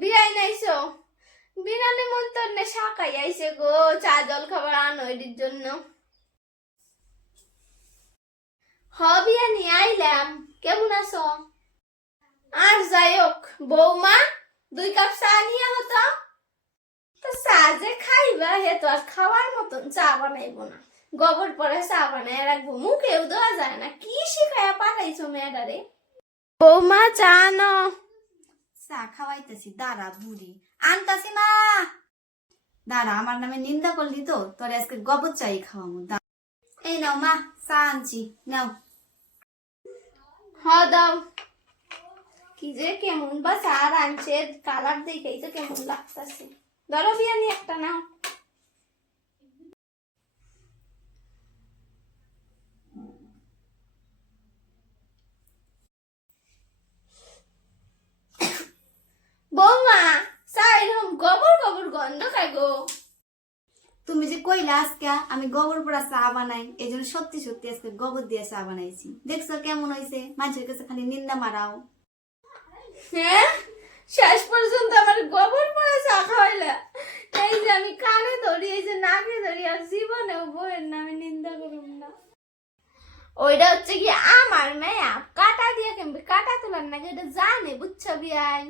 বিয়াই নাইছো? বিনা নিমন্ত্রণে শাকাই আইছে গো, চা জল খাবার আনো এটির জন্য। বিয়া নিয়ে আইলাম, কেমন আছো? আর যাই হোক বৌমা, 2 কাপ চা নিয়ে হতো। তো চা যে খাইবা হে তো আর খাওয়ার মতন চা বানাইবো না, গোবর পরে চা বানায় রাখবো, মুখেও দেওয়া যায় না। কি শিখায়া পাঠাইছো মেয়েটারে? বৌমা চা আনো। চা খাওয়াইতেছি, দাঁড়া বুড়ি আনতাছি মা। দাঁড়া, আমার নামে নিন্দা করলি তো, তোরে আজকে গোবর চাই খাওয়াবো। এই নাও মা, চা আনছি, নাও। দাও। কি যে কেমন বা চা আনছে, কালার দেখেই তো কেমন লাগতেছে। ধরো বিয়ানি একটা নাও। বৌমা, চা এরকম গোবর গোবর গন্ধ খাই গো। তুমি যে কইলা আজকে আমি গোবর পোড়া চা বানাই, এই জন্য সত্যি সত্যি আজকে গোবর দিয়ে চা বানাইছি। দেখছো কেমন হয়েছে? মানুষের কাছে খালি নিন্দা মারাও। হ্যাঁ, শেষ পর্যন্ত আমার গোবর পরে চা খাওয়াইলা। এই যে আমি কানে ধরি, এই যে নাকে ধরি, আর জীবনেও বউয়ের নামে নিন্দা করুন না। ওইটা হচ্ছে কি আমার মেয়া কাটা দিয়ে কেমবে কাটা তোলার নাকি এটা জানে, বুঝছো বিয়াই?